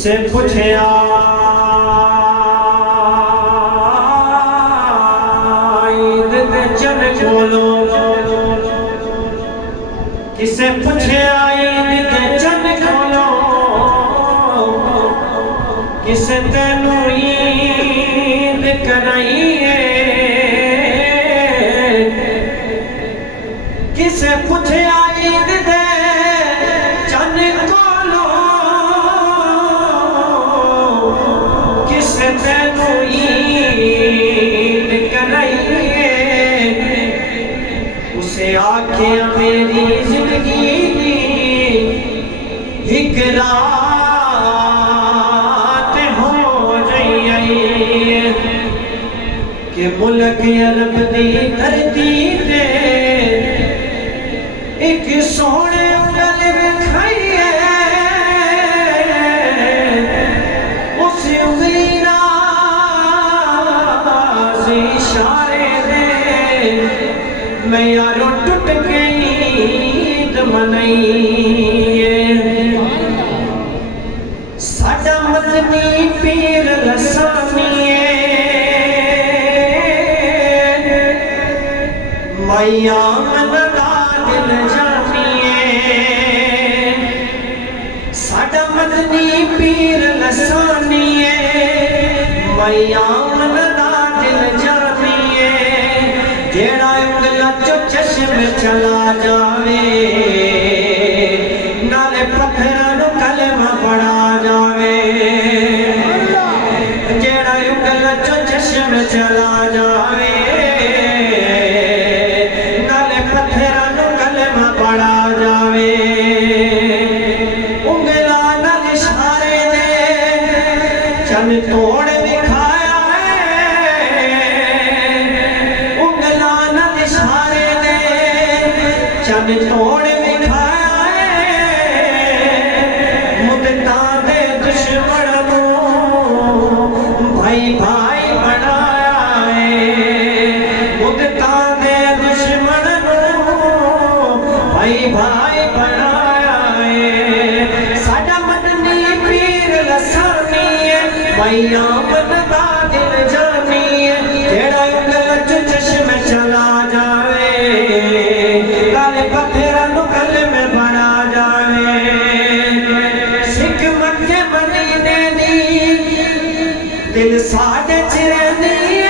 کسے پوچھیا عید دے چن کھولو کسے پوچھیا عید دے چن کھولو کسے تینوں عید کرائیے کسے پوچھیا عید دے چن کھولو کسے تینوں عید کرائیے اسے آکھیا میری زندگی ایک رات ہو جائیے کہ ملک عرب دی دھرتی تے ایک سونے انگل وکھائیے اس انگلی ناز اشارے دے میں یارو ٹوٹ کے عید منائیے ساڈا مدنی پیر لسانیے مائیا من دا دل جانیے ساڈا مدنی پیر لسانیے مائیا من دا دل جانیے جیڑا انگلا چو چشم چلا جاوے نالے پتھرانو کلمہ پڑھا جاوے جیڑا انگلا چو چشم چلا جاوے نالے پتھرانو کلمہ پڑھا جاوے انگلا نال اشارے دے چن توڑ دکھایا چن توڑ دکھایا مدتاں دے دشمن بھائی بھائی بنایا مدتاں دے دشمن بھائی بھائی بنایا ساڈا مدنی پیر لسانیے مائیا من دا دل جانیے جیڑا انگل چ چشم چلا جاوے پتھرانو کلمے بنا جاوے سکھ مکے مدینے دی دل ساڈے چ رہندی